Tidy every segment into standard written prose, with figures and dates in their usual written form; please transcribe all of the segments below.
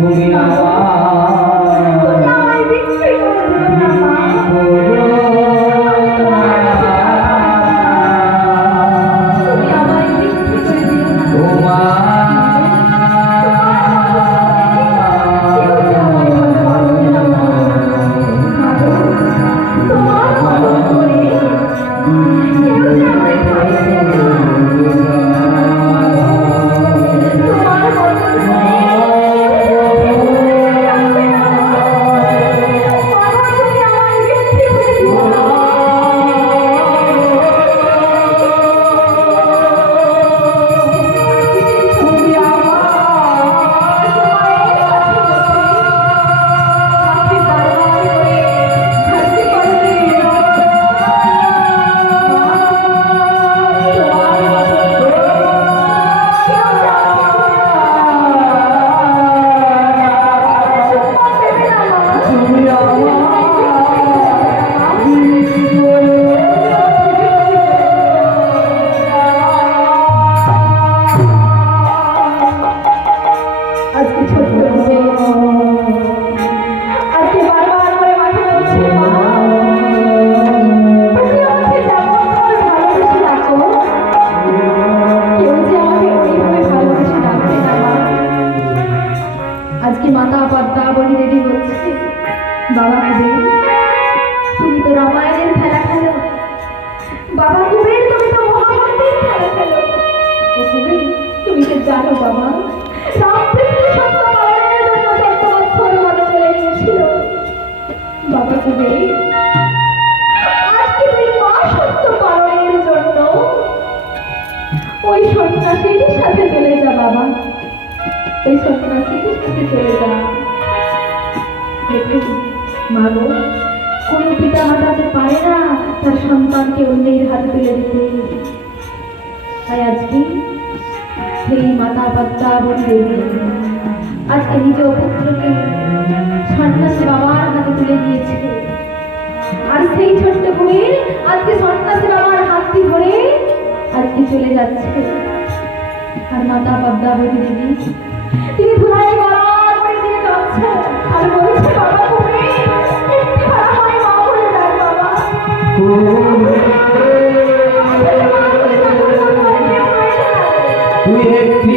তুমি আমায় বিক্রি করে দিও না মা। তুমি আমায় বিক্রি করে দিও না। কেউ যে আমায় ভালোবাসে না মা। তোমার মতো করে কেউ যে আমায় ভালোবাসে না। তোমার মতো করে আজকে ছোট্ট ঘুমে আজকে বারবার করে মাঠে বলছে মা তুমি আমাকে যেমন ভাবে ভালোবেসে ডাকো কেউ যে আমাকে ওইভাবে ভালোবেসে ডাকবে না মা। আজকে মাতা পদ্মাবলী দেবী বলছে বাবা কুবের তুমি তো রামায়ণের খেলা খেলো, বাবা কুবের তুমি তো মহাভারতের খেলা খেলো। ও কুবের তুমি তো জানো বাবা রামকৃষ্ণ সত্যনারায়ণের জন্য 14 বছর বনে চলে গিয়েছিল। বাবা কুবের আজকে তুই মা সত্যনারায়ণের জন্য ওই সন্ন্যাসীর সাথে চলে যা বাবা, ওই সন্ন্যাসীর সাথে চলে যা। দেখুন মা গো, কোন পিতা মাতা যে পারে না তার সন্তানকে অন্যের হাতে তুলে দিতে। তাই আজকে সেই মাতা পদ্মাবতী দেবী আজকে নিজ পুত্রকে সন্ন্যাসী বাবার হাতে তুলে দিয়েছে। আর সেই ছোট্ট কুমির আজকে সন্ন্যাসী বাবার হাতটি ধরে আজকে চলে যাচ্ছে। আর মাতা পদ্মাবতী দেবী তিনি ধুলায় গড়ার করে দিয়ে যাচ্ছে আর বলছে বাবা কুমির একটি বার আমায় মা বলে ডাক বাবা। তুই একটি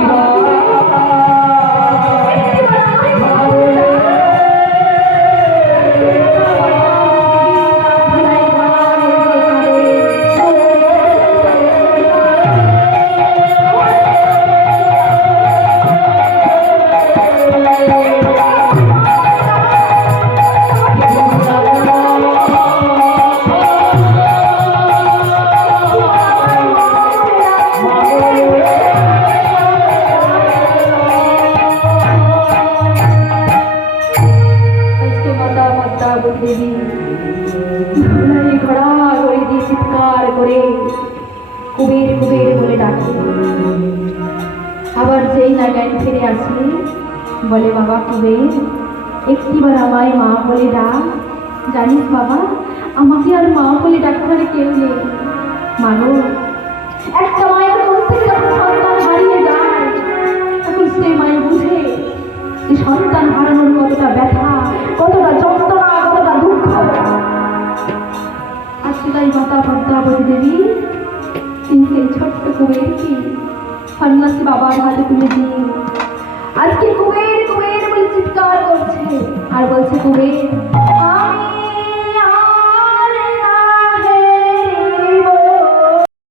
দেবী ধুলায় ঘোড়া করে দিয়ে চিৎকার করে কুবের কুবের বলে ডাকে। আবার যেই না জ্ঞান ফিরে আসে বলে বাবা কুবের একটিবার আমায় মা বলে ডাক। জানিস বাবা আমাকে আর মা বলে ডাক্তার কেউ নেই। মানো একটা মায়ের মন থেকে যখন সন্তান হারিয়ে যায় তখন সেই মায়ের বুঝে যে সন্তান হারানোর কতটা ব্যথা, কতটা যন্ত্রণা, কতটা দুঃখ। আর সেটাই মাতা পদ্মাবতী দেবী তিনি সেই ছোট্ট কুবেরকে সন্ন্যাসী বাবার হাতে তুলে দিয়ে আজকে কুবের কুবের বলে চিৎকার করছে আর বলছে কুবের